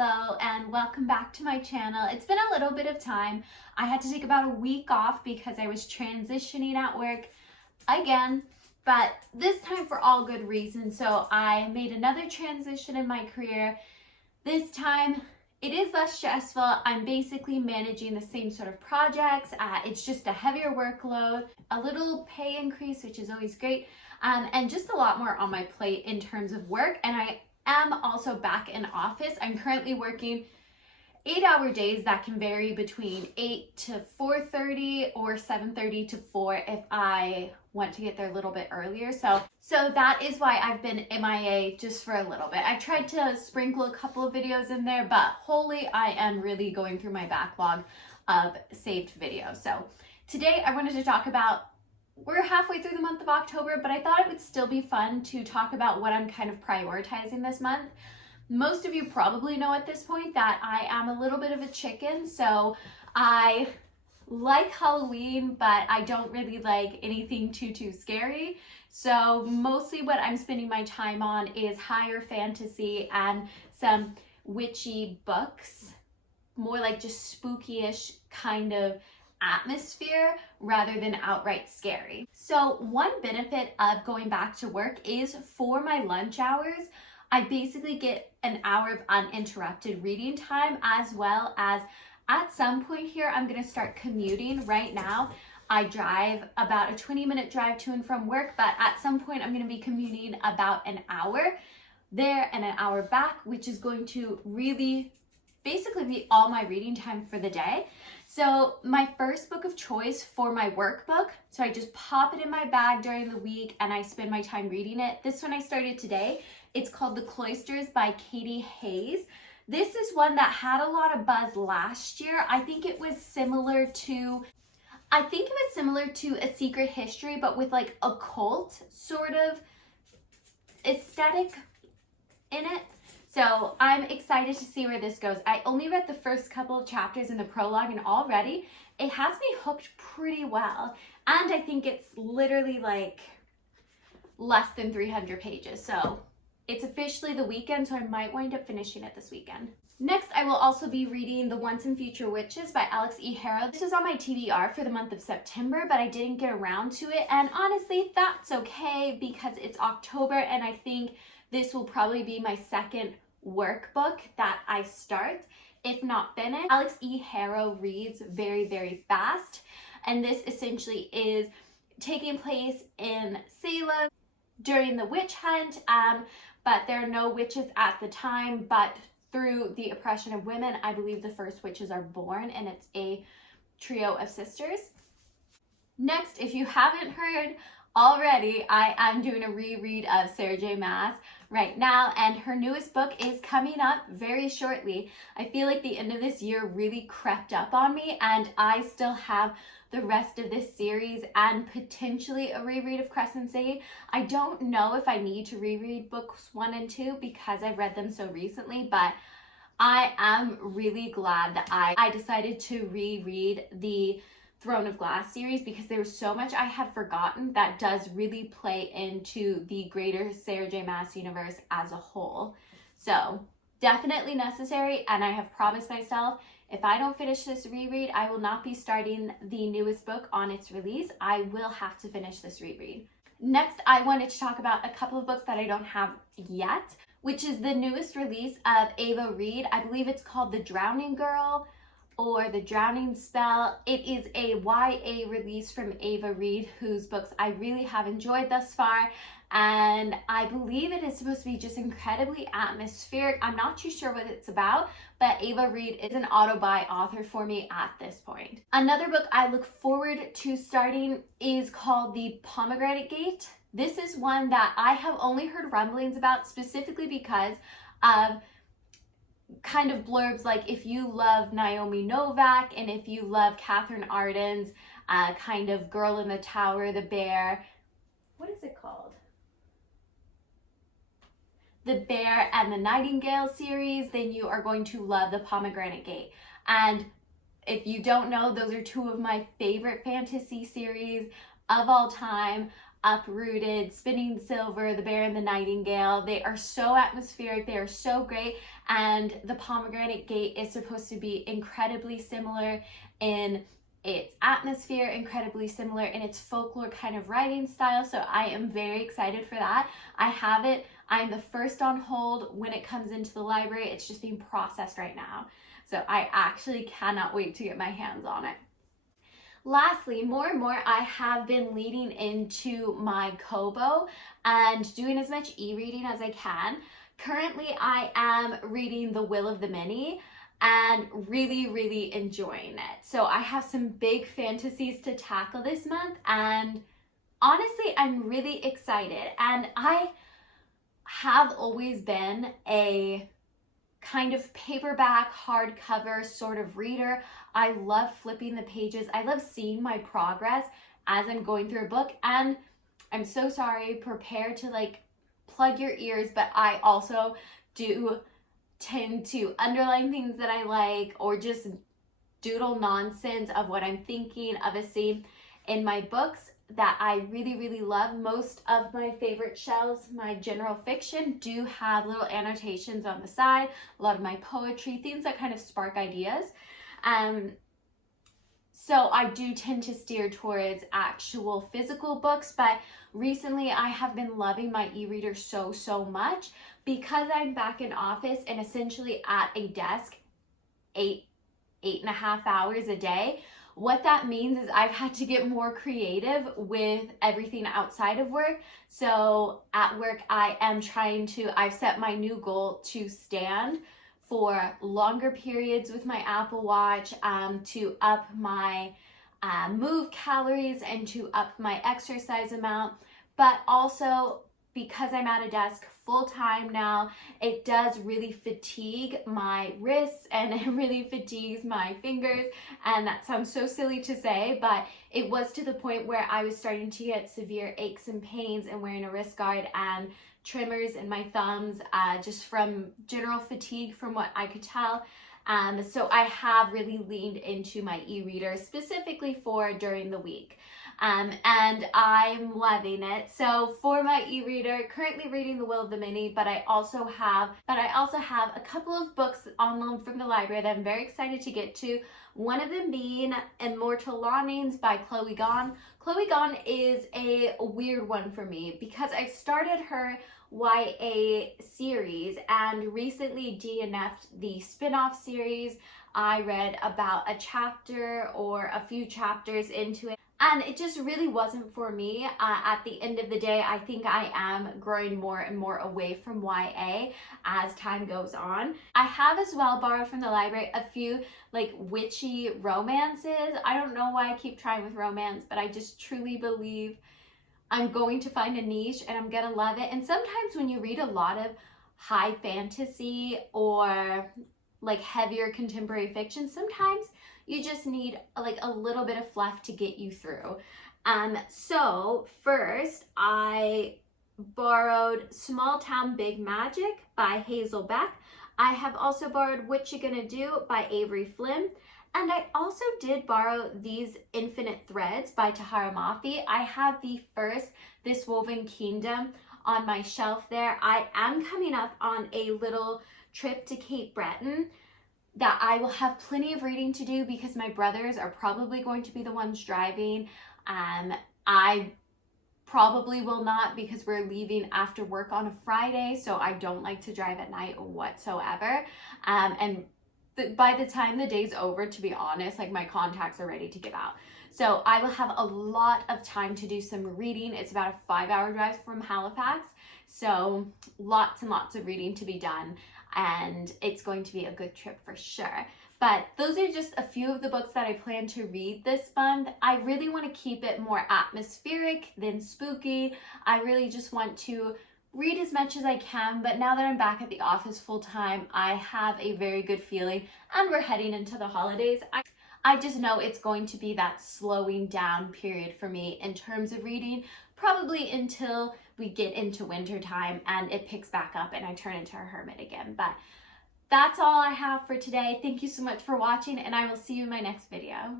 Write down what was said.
Hello and welcome back to my channel. It's been a little bit of time. I had to take about a week off because I was transitioning at work again, but this time for all good reasons. So I made another transition in my career. This time it is less stressful. I'm basically managing the same sort of projects. It's just a heavier workload, a little pay increase, which is always great, and just a lot more on my plate in terms of work. And I am also back in office. I'm currently working 8-hour days that can vary between 8 to 4:30 or 7:30 to 4 if I want to get there a little bit earlier. So that is why I've been MIA just for a little bit. I tried to sprinkle a couple of videos in there, but holy, I am really going through my backlog of saved videos. So today I wanted to talk about, we're halfway through the month of October, but I thought it would still be fun to talk about what I'm kind of prioritizing this month. Most of you probably know at this point that I am a little bit of a chicken, so I like Halloween, but I don't really like anything too scary. So mostly what I'm spending my time on is higher fantasy and some witchy books, more like just spooky-ish kind of atmosphere rather than outright scary. So one benefit of going back to work is for my lunch hours, I basically get an hour of uninterrupted reading time, as well as at some point here, I'm gonna start commuting. Right now, I drive about a 20-minute drive to and from work, but at some point I'm gonna be commuting about an hour there and an hour back, which is going to really basically be all my reading time for the day. So my first book of choice for my workbook, so I just pop it in my bag during the week and I spend my time reading it. This one I started today. It's called The Cloisters by Katie Hayes. This is one that had a lot of buzz last year. I think it was similar to A Secret History, but with like a cult sort of aesthetic in it. So I'm excited to see where this goes. I only read the first couple of chapters in the prologue and already it has me hooked pretty well. And I think it's literally like less than 300 pages. So it's officially the weekend, so I might wind up finishing it this weekend. Next, I will also be reading The Once and Future Witches by Alix E. Harrow. This was on my TBR for the month of September, but I didn't get around to it. And honestly, that's okay because it's October and I think this will probably be my second workbook that I start, if not finish. Alix E. Harrow reads very fast, and this essentially is taking place in Salem during the witch hunt, but there are no witches at the time, but through the oppression of women, I believe the first witches are born, and it's a trio of sisters. Next, if you haven't heard already, I am doing a reread of Sarah J. Maas right now, and her newest book is coming up very shortly. I feel like the end of this year really crept up on me, and I still have the rest of this series and potentially a reread of Crescent City. I don't know if I need to reread books 1 and 2 because I've read them so recently, but I am really glad that I decided to reread the Throne of Glass series because there was so much I had forgotten that does really play into the greater Sarah J. Maas universe as a whole. So definitely necessary, and I have promised myself if I don't finish this reread, I will not be starting the newest book on its release. I will have to finish this reread. Next, I wanted to talk about a couple of books that I don't have yet, which is the newest release of Ava Reid. I believe it's called The Drowning Girl or The Drowning Spell. It is a YA release from Ava Reid, whose books I really have enjoyed thus far, and I believe it is supposed to be just incredibly atmospheric. I'm not too sure what it's about, but Ava Reid is an auto-buy author for me at this point. Another book I look forward to starting is called The Pomegranate Gate. This is one that I have only heard rumblings about, specifically because of kind of blurbs like if you love Naomi Novik and if you love Catherine Arden's kind of Girl in the Tower, the Bear, what is it called? The Bear and the Nightingale series, then you are going to love The Pomegranate Gate. And if you don't know, those are two of my favorite fantasy series of all time. Uprooted, Spinning Silver, The Bear and the Nightingale. They are so atmospheric, they are so great, and The Pomegranate Gate is supposed to be incredibly similar in its atmosphere, incredibly similar in its folklore kind of writing style, so I am very excited for that. I have it. I'm the first on hold when it comes into the library. It's just being processed right now, so I actually cannot wait to get my hands on it. Lastly, more and more I have been leading into my Kobo and doing as much e-reading as I can. Currently, I am reading The Will of the Many and really enjoying it. So I have some big fantasies to tackle this month, and honestly, I'm really excited. And I have always been a kind of paperback, hardcover sort of reader. I love flipping the pages. I love seeing my progress as I'm going through a book. And I'm so sorry, prepare to like plug your ears, but I also do tend to underline things that I like or just doodle nonsense of what I'm thinking of a scene in my books that I really love. Most of my favorite shelves, my general fiction, do have little annotations on the side. A lot of my poetry, things that kind of spark ideas. So I do tend to steer towards actual physical books, but recently I have been loving my e-reader so much because I'm back in office and essentially at a desk 8.5 hours a day. What that means is I've had to get more creative with everything outside of work. So at work, I've set my new goal to stand for longer periods with my Apple Watch, to up my move calories and to up my exercise amount. But also, because I'm at a desk full time now, it does really fatigue my wrists and it really fatigues my fingers. And that sounds so silly to say, but it was to the point where I was starting to get severe aches and pains and wearing a wrist guard and tremors in my thumbs, just from general fatigue from what I could tell. So I have really leaned into my e-reader specifically for during the week. And I'm loving it. So for my e-reader, currently reading The Will of the Many, but I also have a couple of books on loan from the library that I'm very excited to get to. One of them being Immortal Longings by Chloe Gone. Chloe Gone is a weird one for me because I started her YA series and recently DNF'd the spin-off series. I read about a chapter or a few chapters into it, and it just really wasn't for me. At the end of the day, I think I am growing more and more away from YA as time goes on. I have as well borrowed from the library a few like witchy romances. I don't know why I keep trying with romance, but I just truly believe I'm going to find a niche and I'm gonna love it. And sometimes when you read a lot of high fantasy or like heavier contemporary fiction, sometimes you just need like a little bit of fluff to get you through. So first I borrowed Small Town Big Magic by Hazel Beck. I have also borrowed What You Gonna Do by Avery Flynn. And I also did borrow These Infinite Threads by Tahereh Mafi. I have the first This Woven Kingdom on my shelf there. I am coming up on a little trip to Cape Breton that I will have plenty of reading to do because my brothers are probably going to be the ones driving. I probably will not because we're leaving after work on a Friday, so I don't like to drive at night whatsoever. And by the time the day's over, to be honest, like my contacts are ready to give out. So I will have a lot of time to do some reading. It's about a 5-hour drive from Halifax. So lots and lots of reading to be done. And it's going to be a good trip for sure. But those are just a few of the books that I plan to read this month. I really want to keep it more atmospheric than spooky. I really just want to read as much as I can, but now that I'm back at the office full time, I have a very good feeling and we're heading into the holidays. I just know it's going to be that slowing down period for me in terms of reading, probably until we get into winter time and it picks back up and I turn into a hermit again. But that's all I have for today. Thank you so much for watching and I will see you in my next video.